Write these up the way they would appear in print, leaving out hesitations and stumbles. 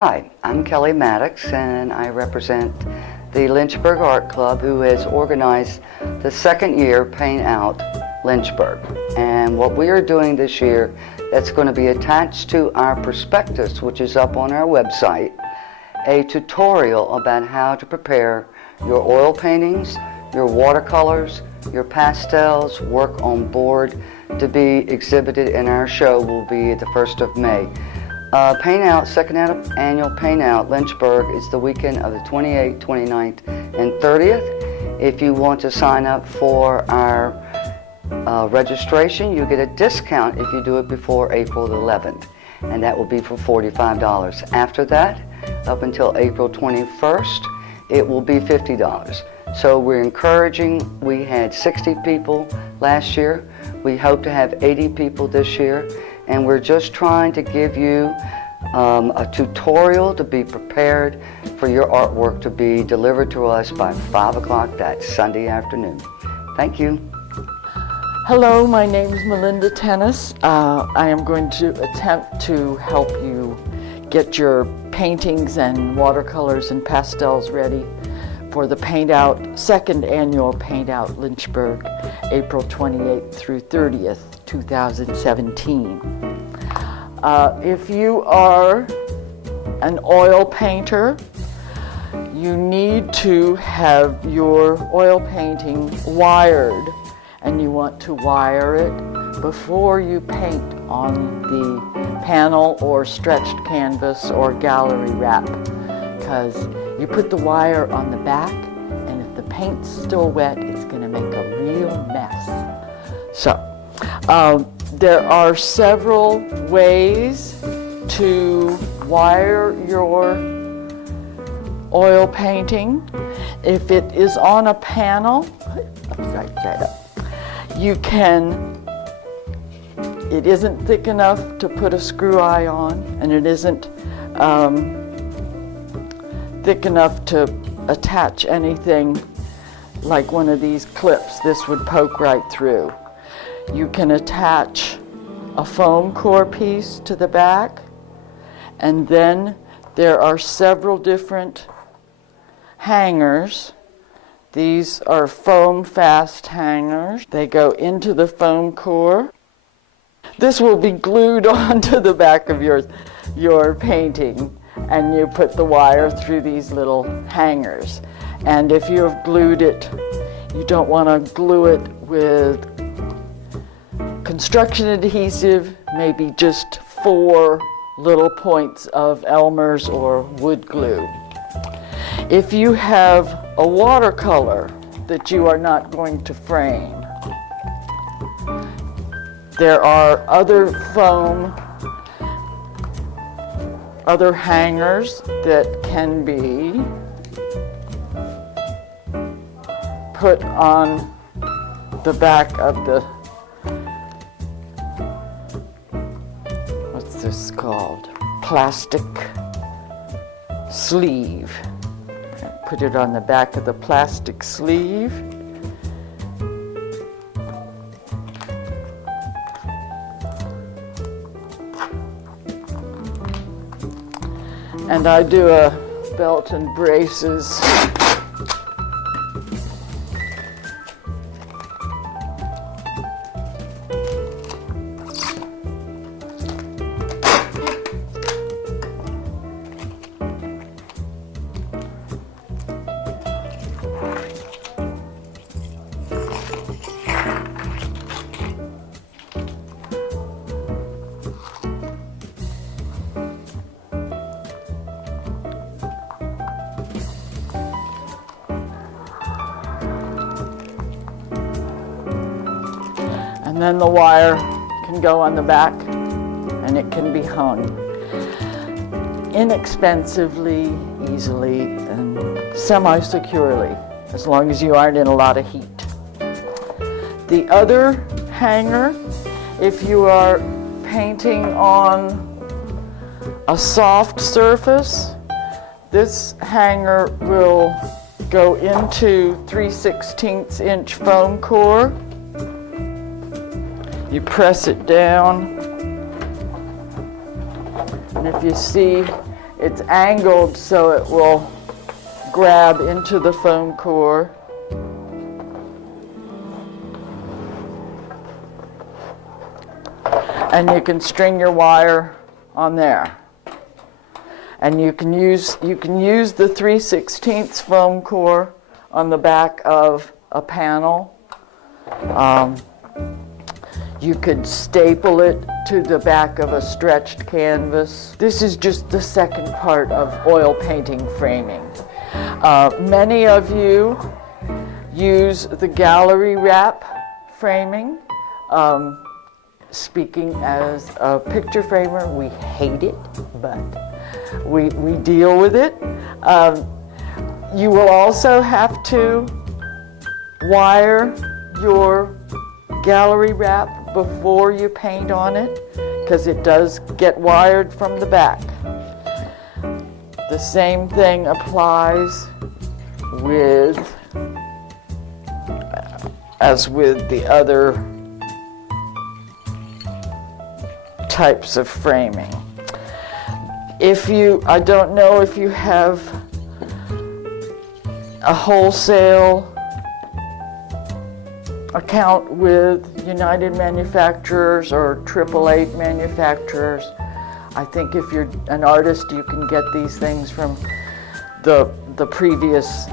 Hi, I'm Kelly Maddox and I represent the Lynchburg Art Club, who has organized the second year Paint Out Lynchburg. And what we are doing this year, that's going to be attached to our prospectus, which is up on our website, a tutorial about how to prepare your oil paintings, your watercolors, your pastels, work on board to be exhibited in our show will be the 1st of May. Paint Out, second annual Paint Out Lynchburg is the weekend of the 28th, 29th, and 30th. If you want to sign up for our registration, you get a discount if you do it before April 11th, and that will be for $45. After that, up until April 21st, it will be $50. So we're encouraging. We had 60 people last year. We hope to have 80 people this year. And we're just trying to give you a tutorial to be prepared for your artwork to be delivered to us by 5 o'clock that Sunday afternoon. Thank you. Hello, my name is Melinda Tennis. I am going to attempt to help you get your paintings and watercolors and pastels ready for the Paint Out, second annual Paint Out Lynchburg, April 28th through 30th, 2017. If you are an oil painter, you need to have your oil painting wired, and you want to wire it before you paint on the panel or stretched canvas or gallery wrap, because you put the wire on the back, and if the paint's still wet, it's going to make a real mess. So there are several ways to wire your oil painting. If it is on a panel, upside that up, you can, it isn't thick enough to put a screw eye on, and it isn't thick enough to attach anything like one of these clips. This would poke right through. You can attach a foam core piece to the back, and then there are several different hangers. These are foam fast hangers. They go into the foam core. This will be glued onto the back of your painting, and you put the wire through these little hangers. And if you have glued it, you don't want to glue it with construction adhesive, maybe just 4 little points of Elmer's or wood glue. If you have a watercolor that you are not going to frame, there are other foam, other hangers that can be put on the back of the, what's this called? Plastic sleeve. Put it on the back of the plastic sleeve. And I do a belt and braces. And then the wire can go on the back, and it can be hung inexpensively, easily, and semi-securely, as long as you aren't in a lot of heat. The other hanger, if you are painting on a soft surface, this hanger will go into 3/16 inch foam core. You press it down, and if you see, It's angled so it will grab into the foam core. And you can string your wire on there. And you can use the 3/16 foam core on the back of a panel. You could staple it to the back of a stretched canvas. This is just the second part of oil painting framing. Many of you use the gallery wrap framing. Speaking as a picture framer, we hate it, but we deal with it. You will also have to wire your gallery wrap before you paint on it, because it does get wired from the back. The same thing applies as with the other types of framing. I don't know if you have a wholesale account with United Manufacturers or AAA manufacturers. I think if you're an artist, you can get these things from the previous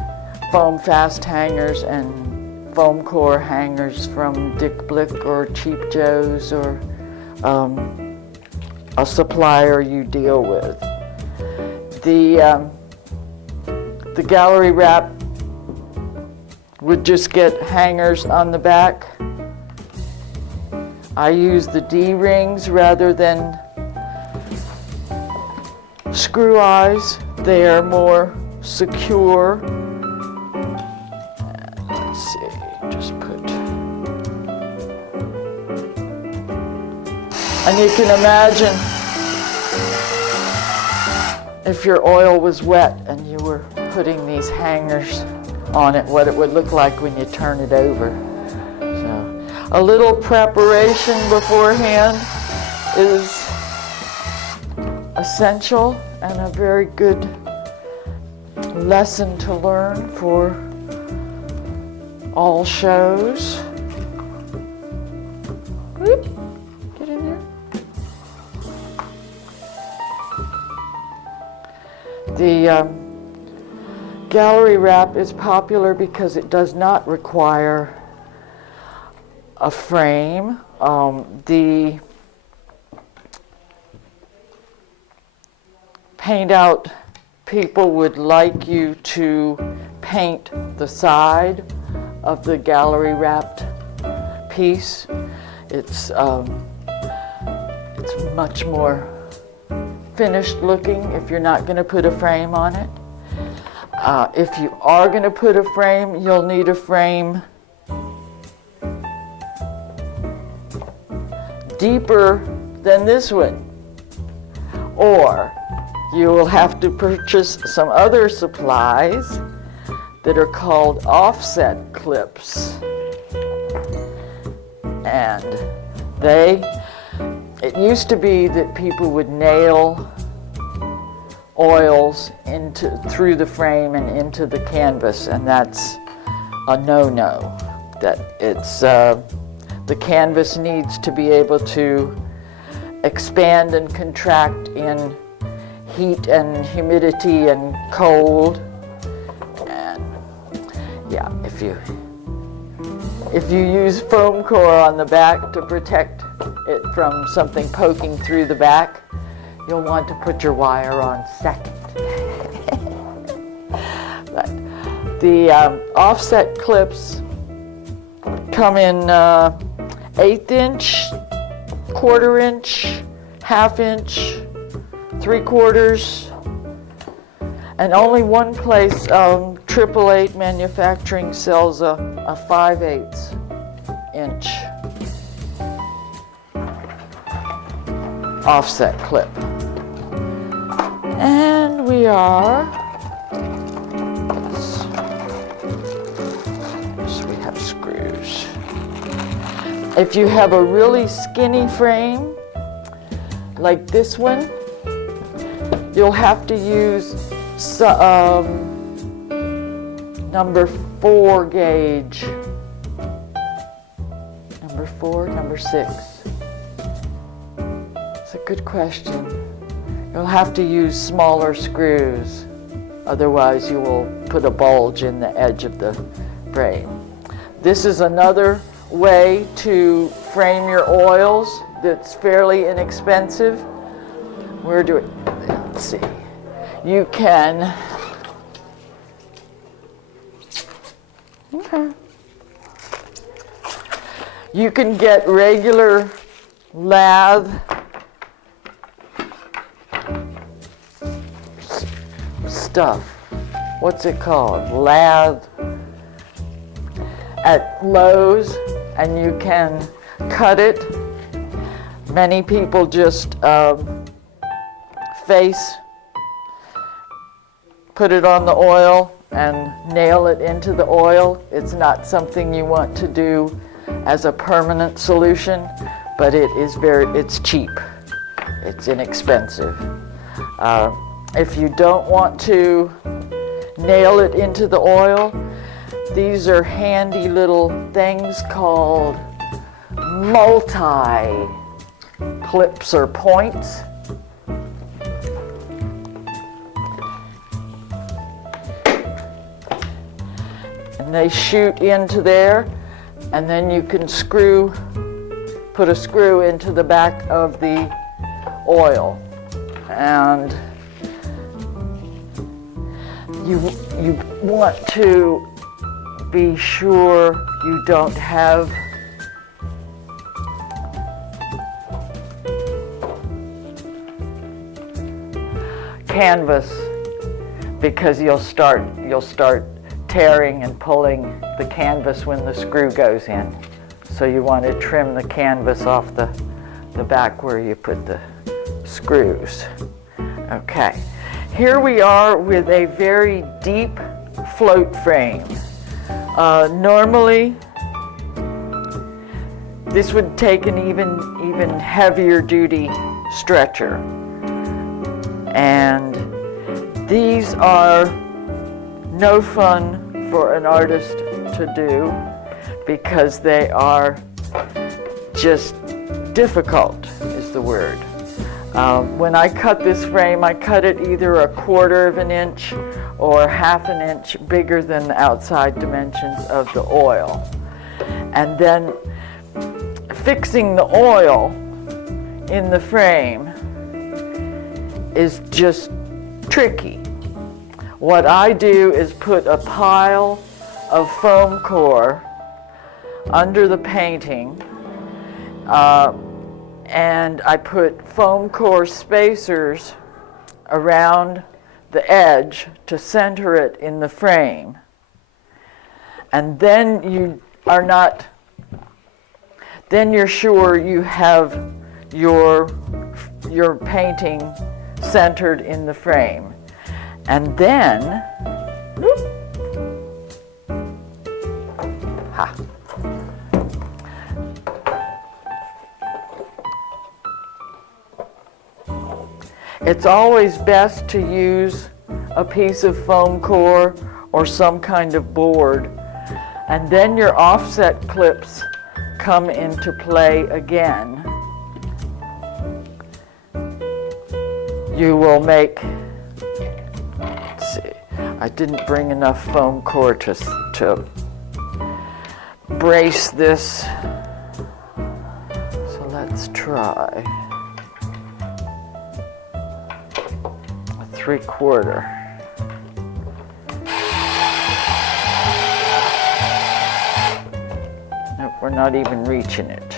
foam fast hangers and foam core hangers from Dick Blick or Cheap Joe's, or a supplier you deal with. The gallery wrap would just get hangers on the back. I use the D-rings rather than screw eyes. They are more secure. Let's see, just put. And you can imagine if your oil was wet and you were putting these hangers on it, what it would look like when you turn it over. So, a little preparation beforehand is essential and a very good lesson to learn for all shows. Whoop. Get in there. The gallery wrap is popular because it does not require a frame. The paint out people would like you to paint the side of the gallery wrapped piece. It's much more finished looking if you're not going to put a frame on it. If you are going to put a frame, you'll need a frame deeper than this one, or you will have to purchase some other supplies that are called offset clips. And it used to be that people would nail oils through the frame and into the canvas, and that's a no-no. That it's the canvas needs to be able to expand and contract in heat and humidity and cold. And yeah, if you use foam core on the back to protect it from something poking through the back, you'll want to put your wire on second. But the offset clips come in 1/8 inch, 1/4 inch, 1/2 inch, 3/4, and only one place, AAA Manufacturing sells a 5/8 inch offset clip. And we have screws. If you have a really skinny frame, like this one, You'll have to use number 4 gauge. Number 4, number 6. It's a good question. You'll have to use smaller screws. Otherwise, you will put a bulge in the edge of the frame. This is another way to frame your oils that's fairly inexpensive. Let's see. You can, you can get regular lathe stuff. What's it called? Lathe at Lowe's, and you can cut it. Many people just put it on the oil and nail it into the oil. It's not something you want to do as a permanent solution, but it's cheap. It's inexpensive. If you don't want to nail it into the oil, these are handy little things called multi-clips or points. And they shoot into there, and then you can put a screw into the back of the oil. And you want to be sure you don't have canvas, because you'll start tearing and pulling the canvas when the screw goes in. So you want to trim the canvas off the back where you put the screws. Okay, here we are with a very deep float frame. Normally, this would take an even heavier duty stretcher. And these are no fun for an artist to do because they are just difficult, is the word. When I cut this frame, I cut it either 1/4 of an inch or 1/2 an inch bigger than the outside dimensions of the oil. And then fixing the oil in the frame is just tricky. What I do is put a pile of foam core under the painting, and I put foam core spacers around the edge to center it in the frame. And then you're sure you have your painting centered in the frame. And then, it's always best to use a piece of foam core or some kind of board, and then your offset clips come into play again. You will make, let's see, I didn't bring enough foam core to brace this, so let's try a 3/4. Nope, we're not even reaching it.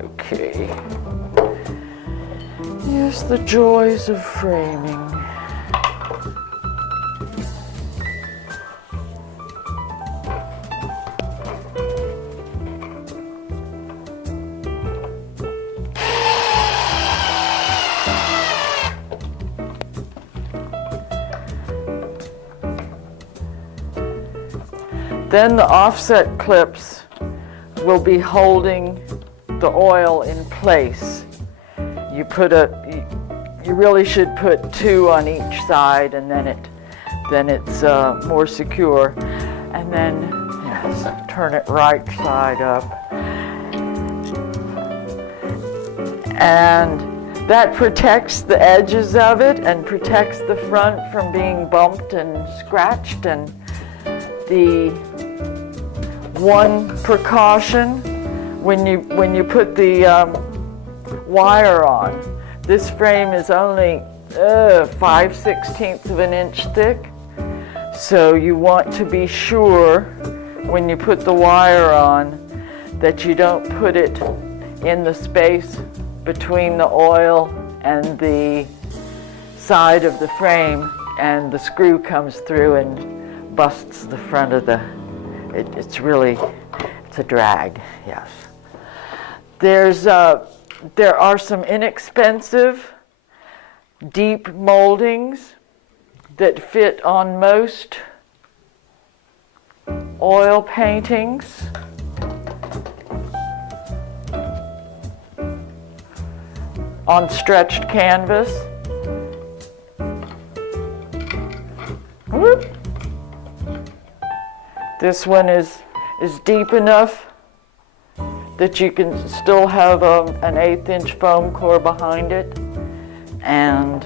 Okay. Yes, the joys of framing. Then the offset clips will be holding the oil in place. You you really should put 2 on each side, and then it's more secure. And then yes, turn it right side up. And that protects the edges of it and protects the front from being bumped and scratched. And the one precaution when you put the wire on, this frame is only 5/16 of an inch thick, so you want to be sure when you put the wire on that you don't put it in the space between the oil and the side of the frame, and the screw comes through and busts the front of the, it's a drag, yes. There are some inexpensive deep moldings that fit on most oil paintings. On stretched canvas. Whoop. This one is deep enough that you can still have an 1/8 inch foam core behind it. And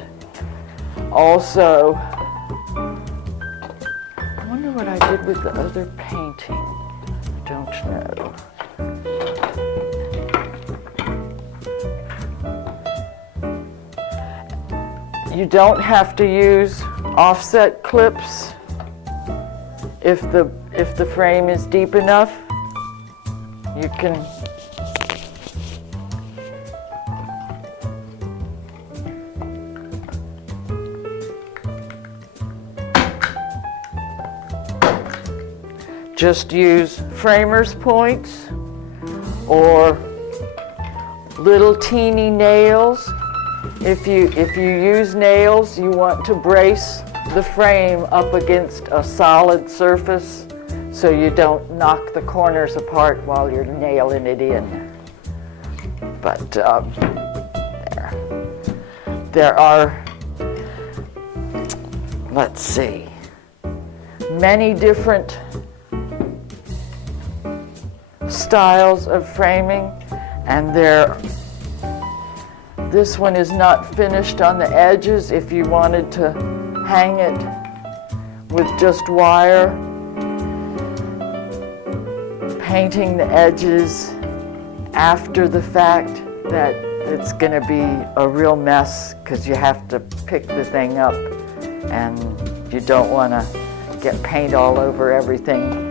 also, I wonder what I did with the other painting. I don't know. You don't have to use offset clips if the frame is deep enough. You can just use framer's points or little teeny nails. If you use nails, you want to brace the frame up against a solid surface so you don't knock the corners apart while you're nailing it in. But there are, let's see, many different styles of framing, and this one is not finished on the edges. If you wanted to hang it with just wire, painting the edges after the fact, that it's going to be a real mess because you have to pick the thing up and you don't want to get paint all over everything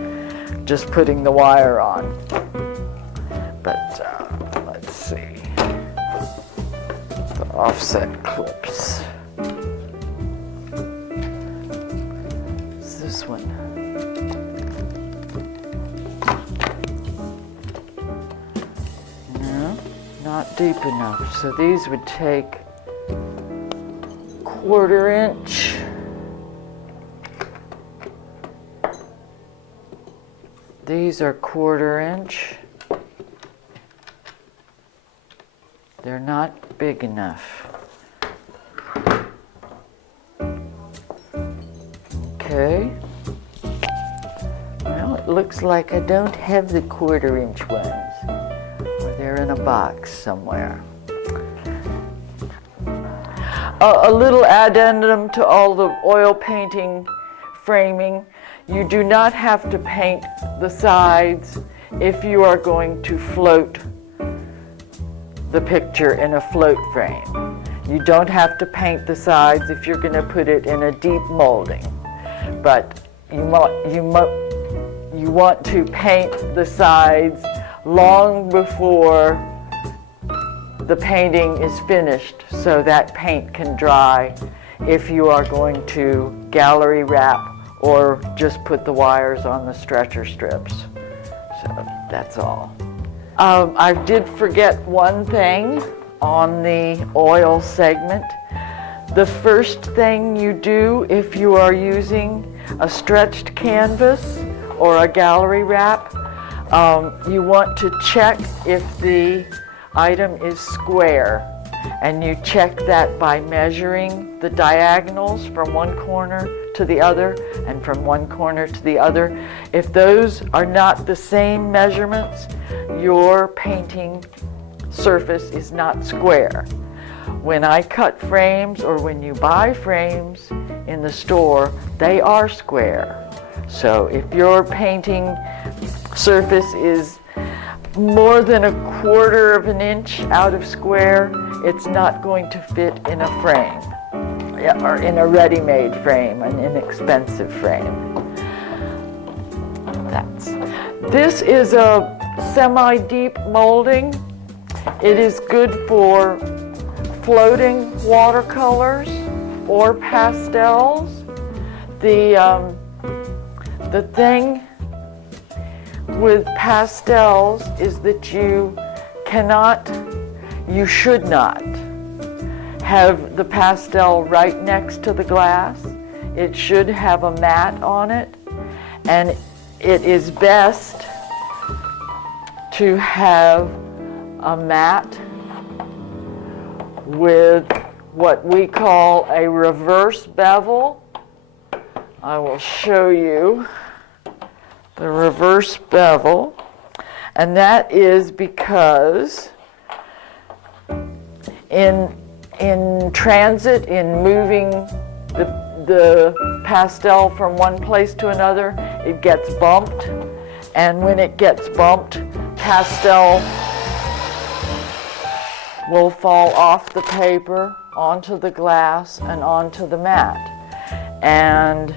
just putting the wire on. But let's see, the offset clips. It's this one. No, not deep enough. So these would take 1/4 inch. These are 1/4 inch. They're not big enough. Okay. Well, it looks like I don't have the 1/4 inch ones, or they're in a box somewhere. A little addendum to all the oil painting framing. You do not have to paint the sides if you are going to float the picture in a float frame. You don't have to paint the sides if you're going to put it in a deep molding. But you want to paint the sides long before the painting is finished so that paint can dry if you are going to gallery wrap or just put the wires on the stretcher strips. So that's all. I did forget one thing on the oil segment. The first thing you do if you are using a stretched canvas or a gallery wrap, you want to check if the item is square. and you check that by measuring the diagonals from one corner to the other and from one corner to the other. If those are not the same measurements, your painting surface is not square. When I cut frames, or when you buy frames in the store, they are square. So if your painting surface is more than 1/4 of an inch out of square, it's not going to fit in a frame, or in a ready-made frame, an inexpensive frame. This is a semi-deep molding. It is good for floating watercolors or pastels. The thing with pastels is that you should not have the pastel right next to the glass. It should have a mat on it, and it is best to have a mat with what we call a reverse bevel. I will show you the reverse bevel, and that is because in transit, in moving the pastel from one place to another, it gets bumped, and when it gets bumped, pastel will fall off the paper onto the glass and onto the mat. And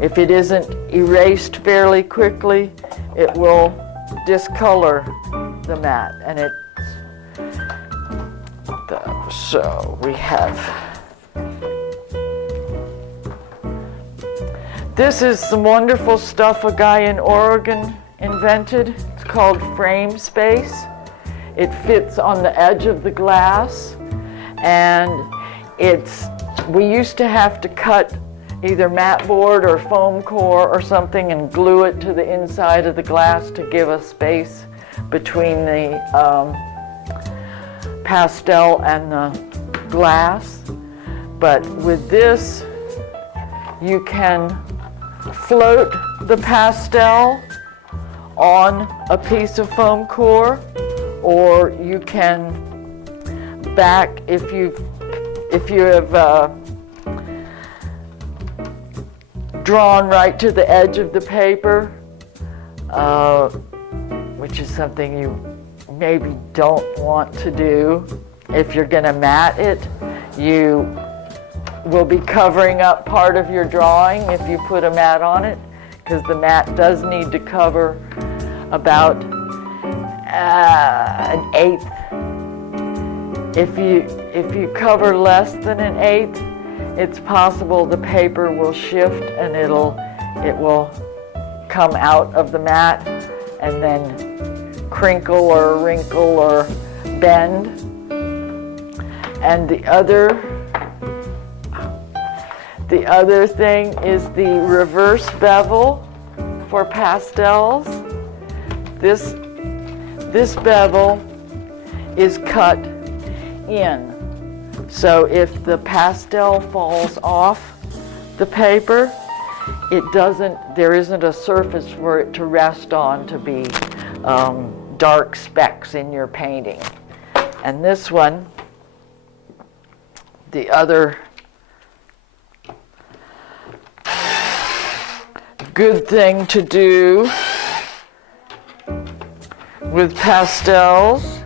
if it isn't erased fairly quickly, it will discolor the mat. And so we have, this is some wonderful stuff a guy in Oregon invented. It's called frame space. It fits on the edge of the glass, and we used to have to cut either mat board or foam core or something and glue it to the inside of the glass to give us space between the pastel and the glass. But with this, you can float the pastel on a piece of foam core, or you can back, if you have drawn right to the edge of the paper, which is something you maybe don't want to do. If you're going to mat it, you will be covering up part of your drawing if you put a mat on it, because the mat does need to cover about an eighth. If you cover less than an eighth, it's possible the paper will shift and it will come out of the mat and then crinkle or wrinkle or bend. And the other thing is the reverse bevel for pastels. This bevel is cut in. So if the pastel falls off the paper, there isn't a surface for it to rest on to be dark specks in your painting. And this one, the other good thing to do with pastels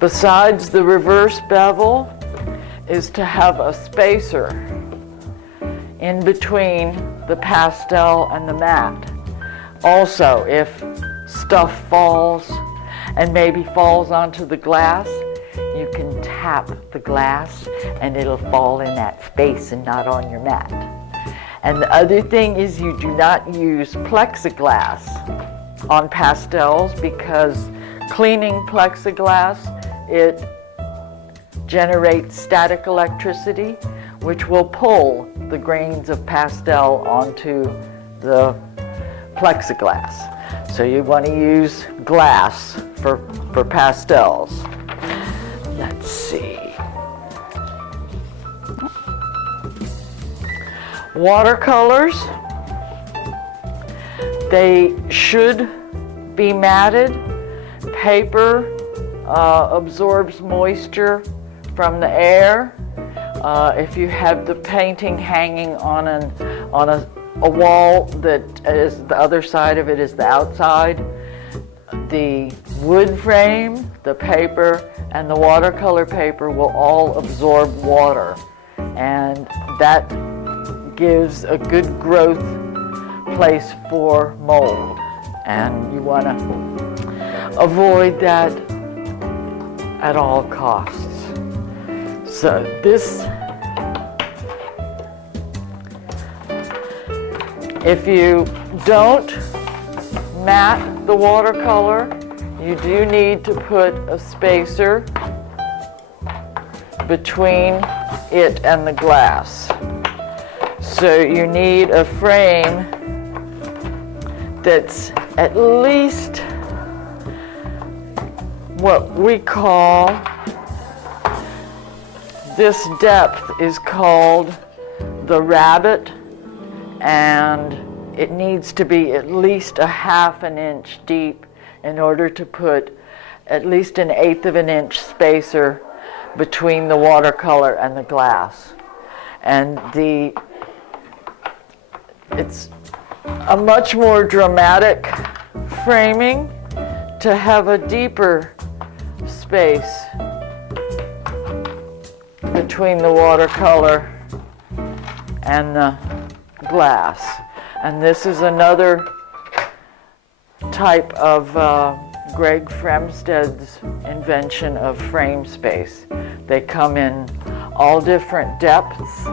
besides the reverse bevel is to have a spacer in between the pastel and the mat. Also, if stuff falls and maybe falls onto the glass, you can tap the glass and it'll fall in that space and not on your mat. And the other thing is, you do not use plexiglass on pastels, because cleaning plexiglass, it generates static electricity, which will pull the grains of pastel onto the plexiglass. So you want to use glass for pastels. Let's see. Watercolors, they should be matted. Paper absorbs moisture from the air. If you have the painting hanging on a wall that is the other side of it is the outside, the wood frame, the paper, and the watercolor paper will all absorb water, and that gives a good growth place for mold, and you want to avoid that at all costs. So this, if you don't mat the watercolor, you do need to put a spacer between it and the glass. So you need a frame that's at least what we call, this depth is called the rabbet, and it needs to be at least a half an inch deep in order to put at least an eighth of an inch spacer between the watercolor and the glass. And it's a much more dramatic framing to have a deeper space between the watercolor and the glass. And this is another type of Greg Fremsted's invention of frame space. They come in all different depths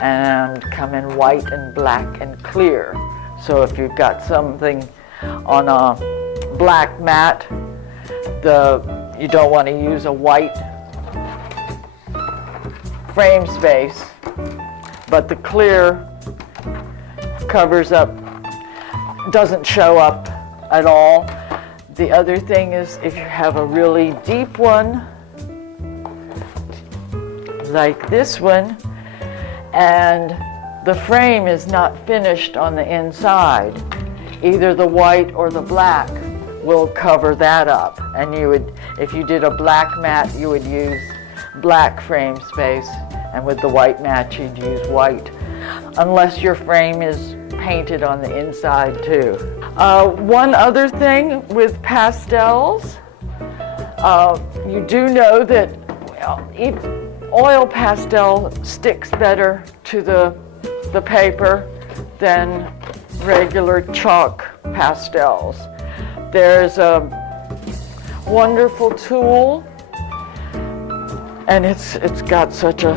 and come in white and black and clear. So if you've got something on a black mat, you don't want to use a white frame space, but the clear covers up, doesn't show up at all. The other thing is, if you have a really deep one, like this one, and the frame is not finished on the inside, either the white or the black will cover that up. And you would, if you did a black mat, you would use black frame space, and with the white mat you'd use white, unless your frame is painted on the inside too. One other thing with pastels, you do know that oil pastel sticks better to the paper than regular chalk pastels. There's a wonderful tool, and it's got such a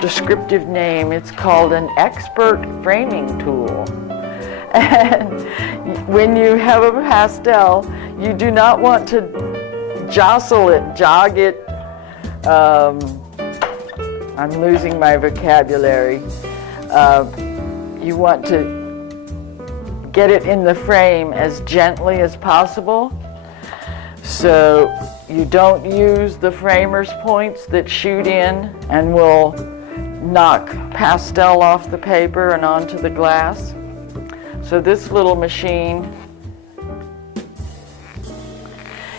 descriptive name. It's called an expert framing tool. And when you have a pastel, you do not want to jostle it, jog it. I'm losing my vocabulary. You want to get it in the frame as gently as possible. So you don't use the framer's points that shoot in and will knock pastel off the paper and onto the glass. So this little machine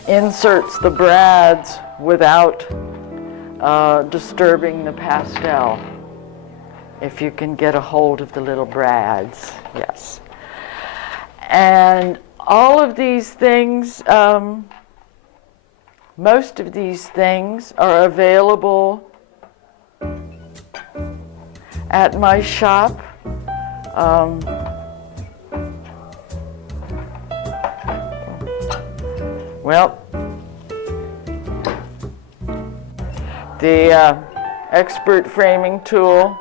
inserts the brads without disturbing the pastel. If you can get a hold of the little brads, yes. And all of these things, most of these things are available at my shop. Well, the expert framing tool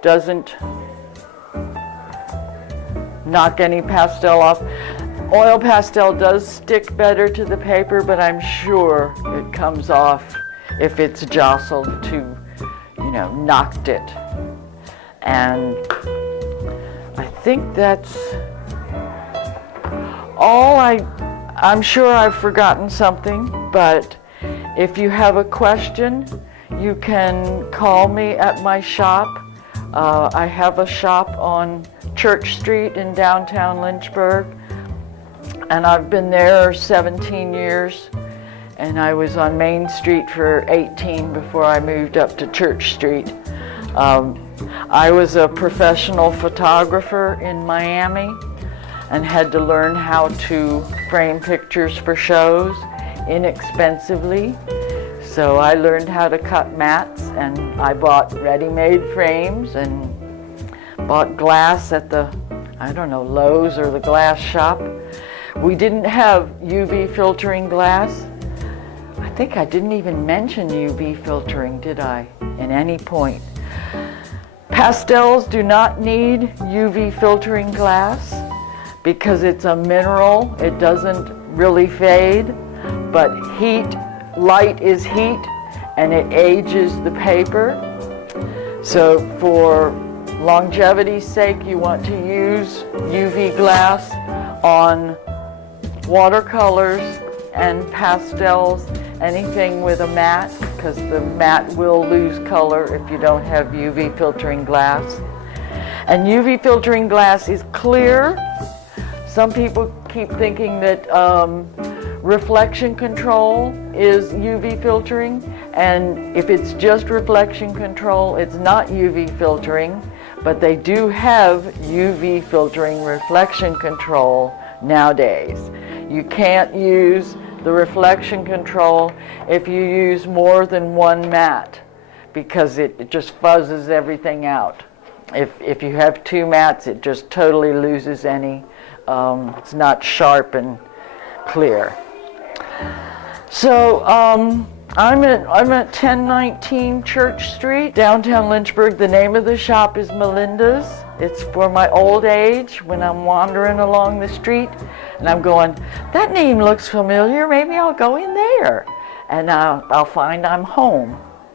doesn't knock any pastel off. Oil pastel does stick better to the paper, but I'm sure it comes off if it's jostled to, knocked it. And I think that's all. I'm sure I've forgotten something, but if you have a question, you can call me at my shop. I have a shop on Church Street in downtown Lynchburg, and I've been there 17 years, and I was on Main Street for 18 before I moved up to Church Street. I was a professional photographer in Miami and had to learn how to frame pictures for shows inexpensively. So I learned how to cut mats, and I bought ready-made frames and bought glass at the, Lowe's or the glass shop. We didn't have UV filtering glass. I think I didn't even mention UV filtering, did I, at any point? Pastels do not need UV filtering glass because it's a mineral. It doesn't really fade, but light is heat, and it ages the paper. So for longevity's sake, you want to use UV glass on watercolors and pastels, anything with a matte, because the matte will lose color if you don't have UV filtering glass. And UV filtering glass is clear. Some people keep thinking that reflection control is UV filtering, and if it's just reflection control, it's not UV filtering, but they do have UV filtering reflection control nowadays. You can't use the reflection control if you use more than one matte, because it just fuzzes everything out. If you have two mats, it just totally loses any, it's not sharp and clear. So I'm at 1019 Church Street, downtown Lynchburg. The name of the shop is Melinda's. It's for my old age when I'm wandering along the street and I'm going, that name looks familiar, maybe I'll go in there. And I'll find I'm home.